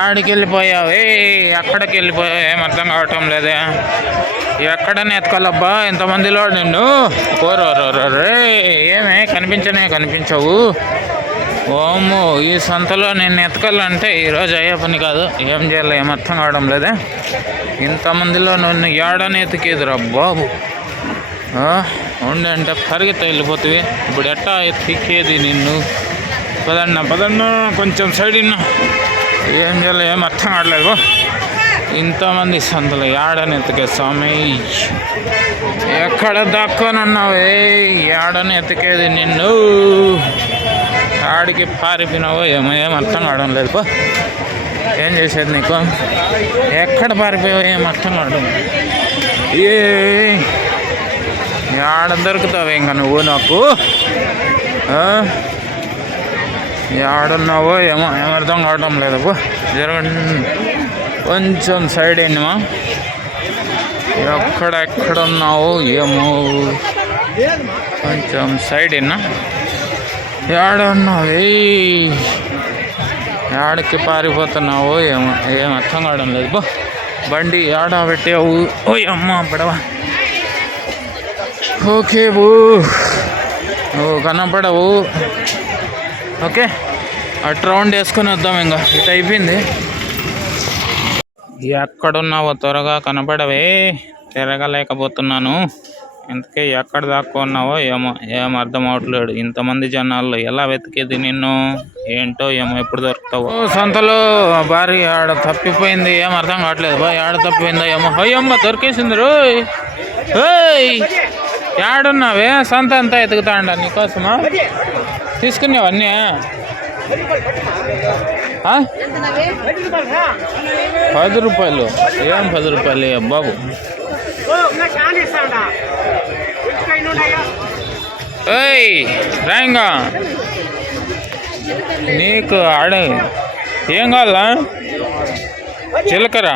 ఆడికి వెళ్ళిపోయావు ఎక్కడికి వెళ్ళిపోయావు ఏం అర్థం కావటం లేదే. ఎక్కడనే ఎత్తుకోవాలబ్బా ఇంతమందిలో నిన్ను. రే ఏమే కనిపించవు. ఓమో ఈ సంతలో నేను ఎతకాలంటే ఈరోజు అయ్యే పని కాదు. ఏం చేయాలి ఏం అర్థం కావడం లేదే. ఇంతమందిలో నన్ను ఏడని ఎతికేదిరా బాబు. ఉండే అంటే పరిగెత్త వెళ్ళిపోతుంది. ఇప్పుడు ఎట్టా ఎత్తికేది నిన్ను. పదన్నా కొంచెం సైడ్ ఇన్నా. ఏం చేయాలి ఏం అర్థం కావట్లేదు. ఇంతమంది సంతలో ఏడని ఎతికే స్వామి. ఎక్కడ దక్కనున్నావే ఏడని ఎతికేది నిన్ను. ఆడికి పారిపోయినావో ఏమో ఏం అర్థం కావడం లేదు. ఏం చేసేది నీకు. ఎక్కడ పారిపోయావో ఏం అర్థం కావడం. ఆడ దొరుకుతావు ఇంకా నువ్వు నాకు. ఆడున్నావో ఏమో ఏం అర్థం కావడం లేదు. జరగండి కొంచెం సైడ్ అయినమా. ఎక్కడున్నావు ఏమో కొంచెం సైడ్ అయినా. ఏడున్నావు ఏడకి పారిపోతున్నావు ఏమో ఏం అర్థం కావడం లేదు. బండి ఆడ పెట్టావు. అమ్మ పడవా. ఓకే నువ్వు కనపడవు. ఓకే అటు రౌండ్ వేసుకొని వద్దాం. ఇంకా ఇటు అయిపోయింది. ఎక్కడున్నావో త్వరగా కనపడవే. తిరగలేకపోతున్నాను. ఇంతకీ ఎక్కడ దాక్కున్నావో ఏమో ఏం అర్థం అవట్లేడు. ఇంతమంది జనాల్లో ఎలా వెతికేది నిన్ను. ఏంటో ఏమో ఎప్పుడు దొరుకుతావో. సంతలో భారీ ఆడ తప్పిపోయింది. ఏం అర్థం కావట్లేదు. ఆడ తప్పిపోయిందో ఏమో. అయ్యమ్మ దొరికేసింది రోయ్. ఏడున్నావే. సంత అంతా ఎతుకుతా అండ నీకోసమా. తీసుకునేవన్నీ 10 రూపాయలు. ఏం 10 రూపాయలు బాబు. రాయంగా నీకు ఆడ ఏం కావాలా. చిలకర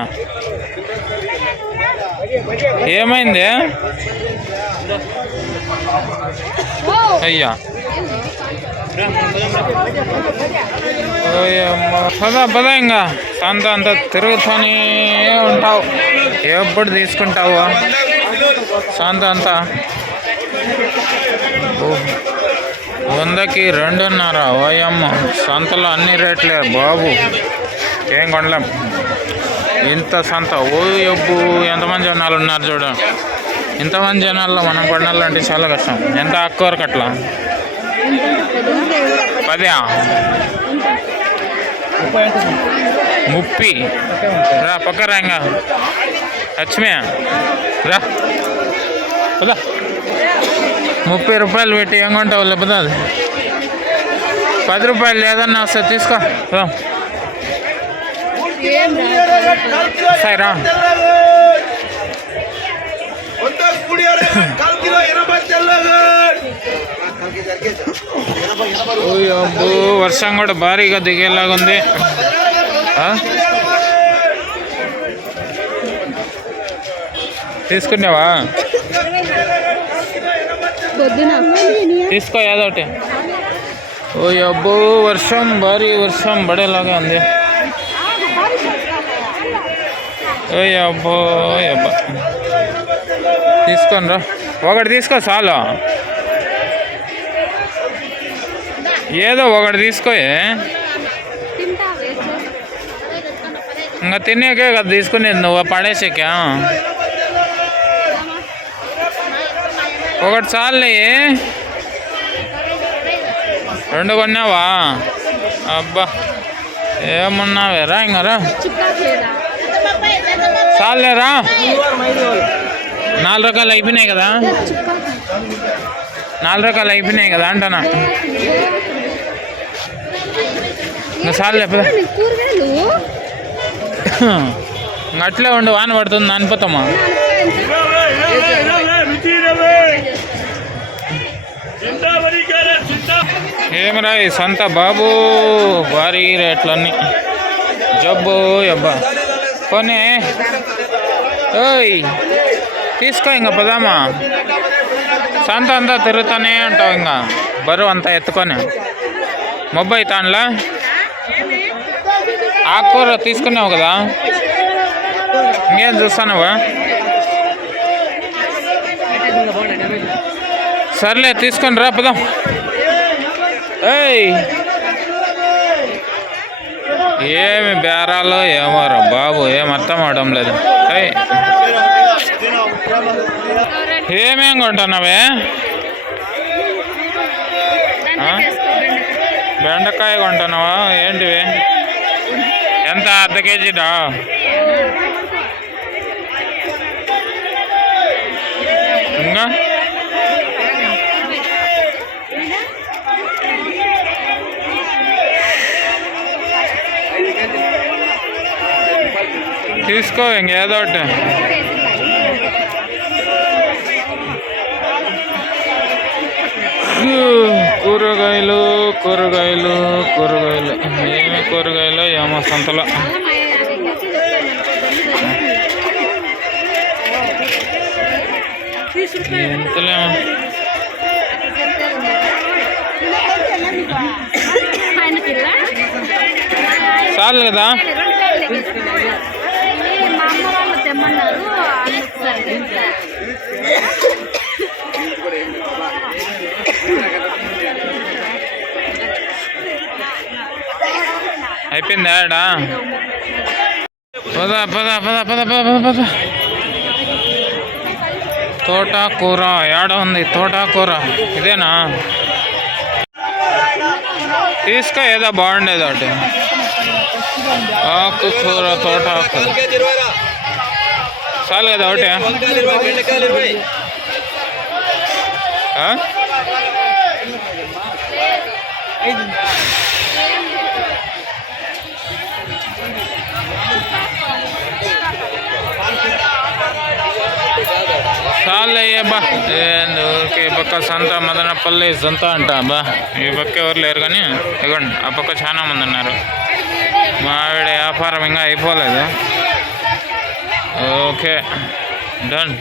ఏమైంది అయ్యా. పద ఇంకా సంత అంతా తిరుగుతూనే ఉంటావు. ఎప్పుడు తీసుకుంటావు సంత అంతా. 100కి 2.5. ఓయమ్మ సంతలో అన్ని రేట్లే బాబు. ఏం కొనలేం ఇంత సంత. ఎబ్బు ఎంతమంది జనాలు ఉన్నారు చూడు. ఇంతమంది జనాల్లో మనం కొనాలంటే చాలా కష్టం. ఎంత ఆకుకూరకు అట్లా 10 30 రా పక్క రాంగా లక్ష్మి రా. 30 రూపాయలు పెట్టి ఏం కొంటావు లేకపోతే అది 10 రూపాయలు లేదన్నా వస్తే తీసుకో. సరే రా. వర్షం కూడా భారీగా దిగేలాగుంది. తీసుకున్నావా. తీసుకో ఏదోటి. అబ్బో వర్షం భారీ వర్షం పడేలాగా ఉంది. అబ్బో అబ్బా తీసుకొని రా. ఒకటి తీసుకో చాలు. ఏదో ఒకటి తీసుకో. ఇంకా తినేకే కదా తీసుకునేది నువ్వు పడేసేకా. ఒకటి చాలులే. 2 కొన్నావా. అబ్బా ఏమున్నావేరా ఇంకా రా. చాలేరా. 4 రకాలు అయిపోయినాయి కదా. 4 రకాలు అయిపోయినాయి కదా అంటనా. ఇంకా చాలు లేకపోతే అట్లే ఉండు. వాన పడుతుంది అనిపోతామా. ఏమరా ఈ సంత బాబు భారీ రేట్లన్నీ. జబ్బు అబ్బా పోనీ. తీసుకో ఇంకా పదామా. సంత అంతా తిరుగుతూనే ఉంటావు. ఇంకా బరువు అంతా ఎత్తుకొని మొబ్బై తాన్లా ఆకుకూర తీసుకున్నావు కదా, ఇంకేం చూస్తున్నావా? సర్లే తీసుకొని రా పదాం. ఏయ్ ఏమి బేరాలో ఏమోరా బాబు, ఏం అర్థం అవడం లేదు. ఏమేం కొంటున్నావే? బెండకాయ కొంటున్నావా? ఏంటివి? ఎంత? అర్ధ కేజీడా? ఇంకా తీసుకో, ఇంకేదో ఒకటి. కూరగాయలు కూరగాయలు కూరగాయలు, ఏమి కూరగాయలు ఏమో సంతలో. ఎంతలేమో చాలు కదా. అయిపోయింది ఆడా. పద పద పద పద పద పద. తోటకూర ఏడ ఉంది? తోటకూర ఇదేనా? తీసుకో, ఏదో బాగుండేది ఒకటి. ఆకుకూర, తోటకూర చాలు కదా ఒకటి. చాలు అయ్యబ్బా. ఊరికే ఈ పక్క సంత మదనపల్లి సంత అంట అబ్బా. ఈ పక్క ఎవరు లేరు కానీ ఇవ్వండి, ఆ పక్క చాలా మంది ఉన్నారు. మా ఆవిడ వ్యాపారం ఇంకా అయిపోలేదు. Okay, done.